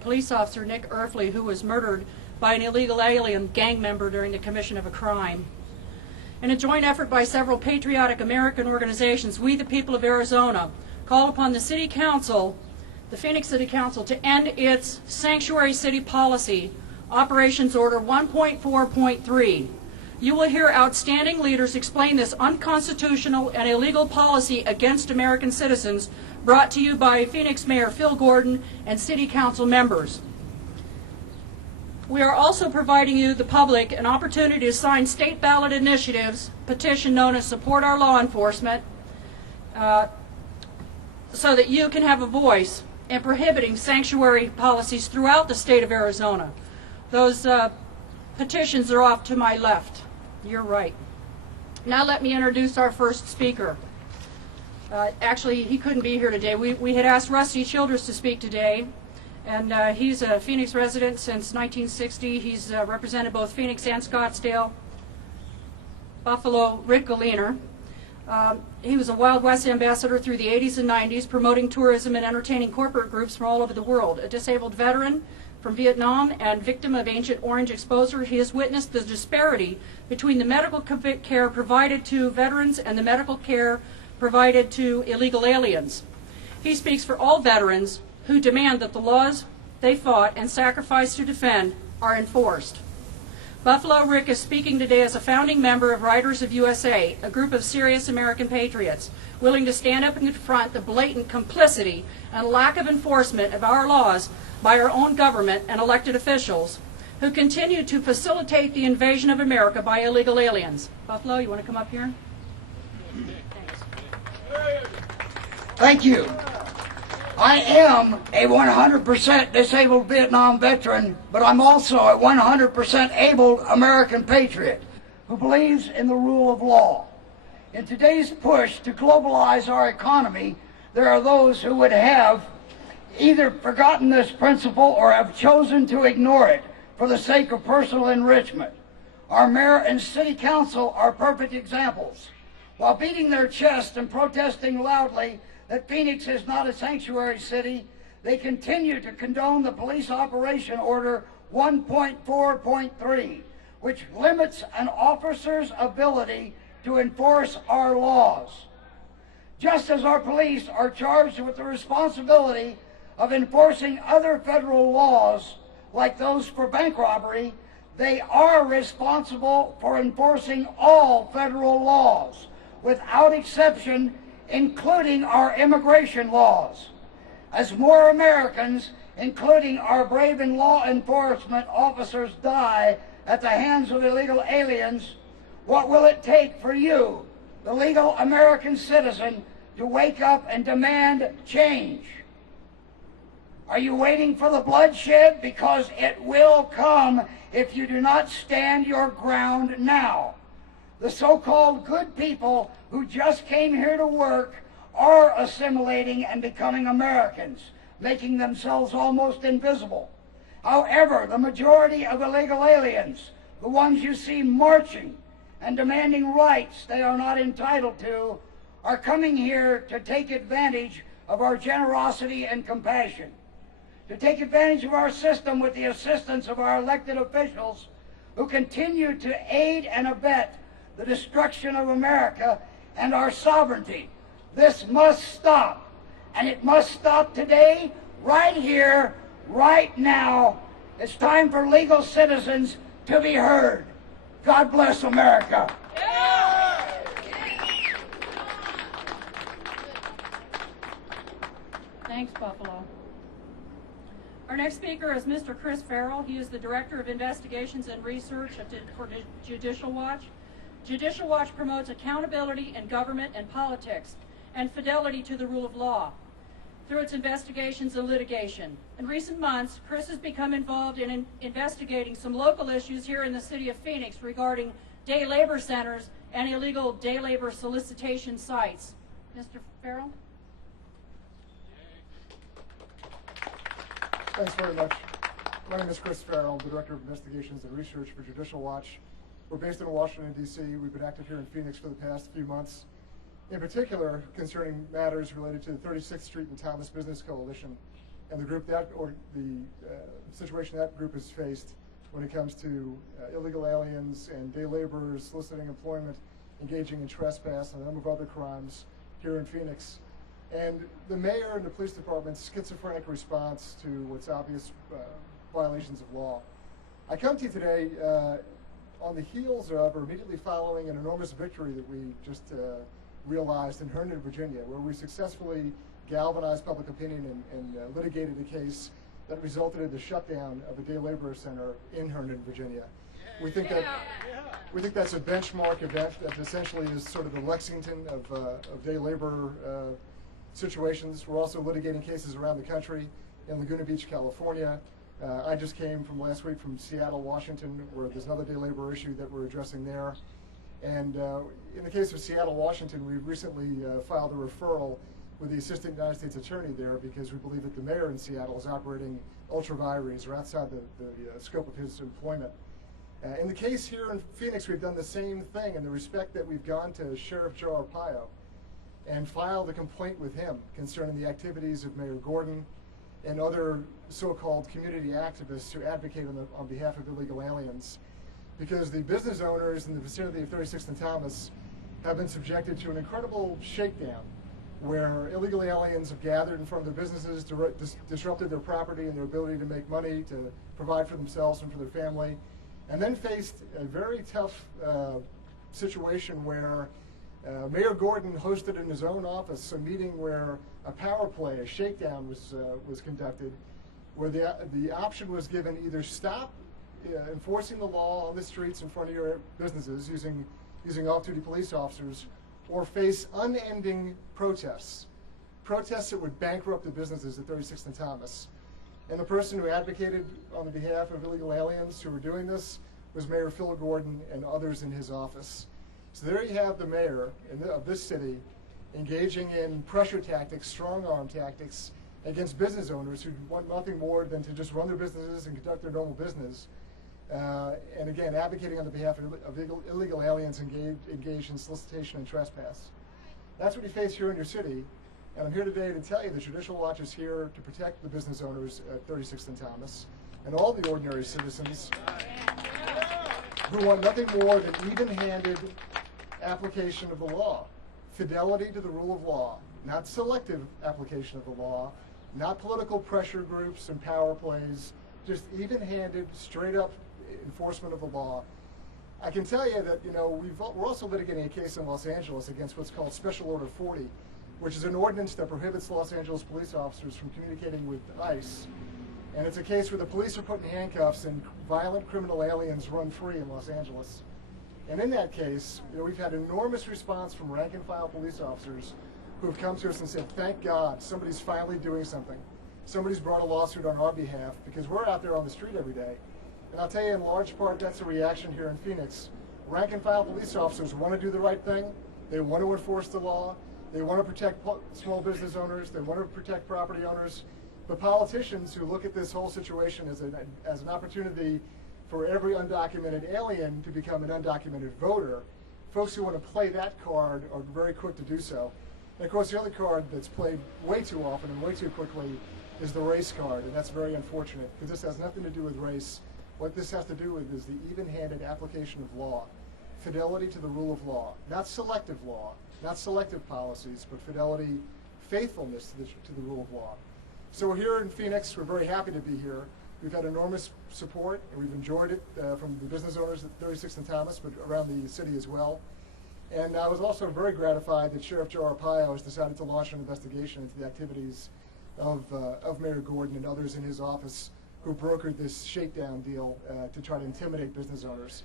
Police officer Nick Erfley, who was murdered by an illegal alien gang member during the commission of a crime. In a joint effort by several patriotic American organizations, we, the people of Arizona, call upon the City Council, the Phoenix City Council, to end its sanctuary city policy, Operations Order 1.4.3. You will hear outstanding leaders explain this unconstitutional and illegal policy against American citizens, brought to you by Phoenix Mayor Phil Gordon and City Council members. We are also providing you, the public, an opportunity to sign state ballot initiatives, petition known as Support Our Law Enforcement, so that you can have a voice in prohibiting sanctuary policies throughout the state of Arizona. Those petitions are off to my left. You're right. Now let me introduce our first speaker. Actually, he couldn't be here today. We had asked Rusty Childress to speak today, and he's a Phoenix resident since 1960. He's represented both Phoenix and Scottsdale. Buffalo, Rick Galliner. He was a Wild West ambassador through the 80s and 90s, promoting tourism and entertaining corporate groups from all over the world. A disabled veteran from Vietnam and victim of Agent Orange exposure, he has witnessed the disparity between the medical care provided to veterans and the medical care provided to illegal aliens. He speaks for all veterans who demand that the laws they fought and sacrificed to defend are enforced. Buffalo Rick is speaking today as a founding member of Riders of USA, a group of serious American patriots willing to stand up and confront the blatant complicity and lack of enforcement of our laws by our own government and elected officials who continue to facilitate the invasion of America by illegal aliens. Buffalo, you want to come up here? Thank you. I am a 100% disabled Vietnam veteran, but I'm also a 100% able American patriot who believes in the rule of law. In today's push to globalize our economy, there are those who would have either forgotten this principle or have chosen to ignore it for the sake of personal enrichment. Our mayor and city council are perfect examples. While beating their chest and protesting loudly that Phoenix is not a sanctuary city, they continue to condone the Police Operation Order 1.4.3, which limits an officer's ability to enforce our laws. Just as our police are charged with the responsibility of enforcing other federal laws, like those for bank robbery, they are responsible for enforcing all federal laws, without exception, including our immigration laws. As more Americans, including our brave and law enforcement officers, die at the hands of illegal aliens, what will it take for you, the legal American citizen, to wake up and demand change? Are you waiting for the bloodshed? Because it will come if you do not stand your ground now. The so-called good people who just came here to work are assimilating and becoming Americans, making themselves almost invisible. However, the majority of illegal aliens, the ones you see marching and demanding rights they are not entitled to, are coming here to take advantage of our generosity and compassion, to take advantage of our system with the assistance of our elected officials who continue to aid and abet the destruction of America and our sovereignty. This must stop, and it must stop today, right here, right now. It's time for legal citizens to be heard. God bless America. Yeah. Thanks, Buffalo. Our next speaker is Mr. Chris Farrell. He is the Director of Investigations and Research for Judicial Watch. Judicial Watch promotes accountability in government and politics and fidelity to the rule of law through its investigations and litigation. In recent months, Chris has become involved in investigating some local issues here in the city of Phoenix regarding day labor centers and illegal day labor solicitation sites. Mr. Farrell? Thanks very much. My name is Chris Farrell, the Director of Investigations and Research for Judicial Watch. We're based in Washington, D.C. We've been active here in Phoenix for the past few months, in particular concerning matters related to the 36th Street and Thomas Business Coalition and the situation that group has faced when it comes to illegal aliens and day laborers soliciting employment, engaging in trespass, and a number of other crimes here in Phoenix. And the mayor and the police department's schizophrenic response to what's obvious violations of law. I come to you today on the heels of, or immediately following, an enormous victory that we just realized in Herndon, Virginia, where we successfully galvanized public opinion and litigated a case that resulted in the shutdown of a day laborer center in Herndon, Virginia. We think that's a benchmark event that essentially is sort of the Lexington of day labor situations. We're also litigating cases around the country in Laguna Beach, California. I just came from last week from Seattle, Washington, where there's another day labor issue that we're addressing there. And in the case of Seattle, Washington, we recently filed a referral with the Assistant United States Attorney there because we believe that the mayor in Seattle is operating ultra vires or outside the scope of his employment. In the case here in Phoenix, we've done the same thing in the respect that we've gone to Sheriff Joe Arpaio and filed a complaint with him concerning the activities of Mayor Gordon and other so-called community activists who advocate on behalf of illegal aliens, because the business owners in the vicinity of 36th and Thomas have been subjected to an incredible shakedown where illegal aliens have gathered in front of their businesses, disrupted their property and their ability to make money, to provide for themselves and for their family, and then faced a very tough situation where Mayor Gordon hosted in his own office a meeting where a power play, a shakedown was conducted, where the option was given: either stop enforcing the law on the streets in front of your businesses using off-duty police officers, or face unending protests that would bankrupt the businesses at 36th and Thomas. And the person who advocated on behalf of illegal aliens who were doing this was Mayor Phil Gordon and others in his office. So there you have the mayor of this city engaging in pressure tactics, strong-arm tactics against business owners who want nothing more than to just run their businesses and conduct their normal business. And again, advocating on the behalf of illegal aliens engaged in solicitation and trespass. That's what you face here in your city. And I'm here today to tell you the Judicial Watch is here to protect the business owners at 36th and Thomas and all the ordinary citizens who want nothing more than even-handed application of the law, fidelity to the rule of law, not selective application of the law, not political pressure groups and power plays, just even-handed, straight-up enforcement of the law. I can tell you that, we're also litigating a case in Los Angeles against what's called Special Order 40, which is an ordinance that prohibits Los Angeles police officers from communicating with ICE. And it's a case where the police are put in handcuffs and violent criminal aliens run free in Los Angeles. And in that case, we've had enormous response from rank and file police officers who have come to us and said, thank God, somebody's finally doing something. Somebody's brought a lawsuit on our behalf, because we're out there on the street every day. And I'll tell you, in large part, that's a reaction here in Phoenix. Rank and file police officers want to do the right thing. They want to enforce the law. They want to protect small business owners. They want to protect property owners. But politicians who look at this whole situation as an opportunity for every undocumented alien to become an undocumented voter, folks who want to play that card are very quick to do so. And of course, the other card that's played way too often and way too quickly is the race card, and that's very unfortunate, because this has nothing to do with race. What this has to do with is the even-handed application of law, fidelity to the rule of law, not selective law, not selective policies, but fidelity, faithfulness to the rule of law. So we're here in Phoenix. We're very happy to be here. We've had enormous support, and we've enjoyed it from the business owners at 36th and Thomas, but around the city as well. And I was also very gratified that Sheriff Joe Arpaio has decided to launch an investigation into the activities of Mayor Gordon and others in his office who brokered this shakedown deal to try to intimidate business owners.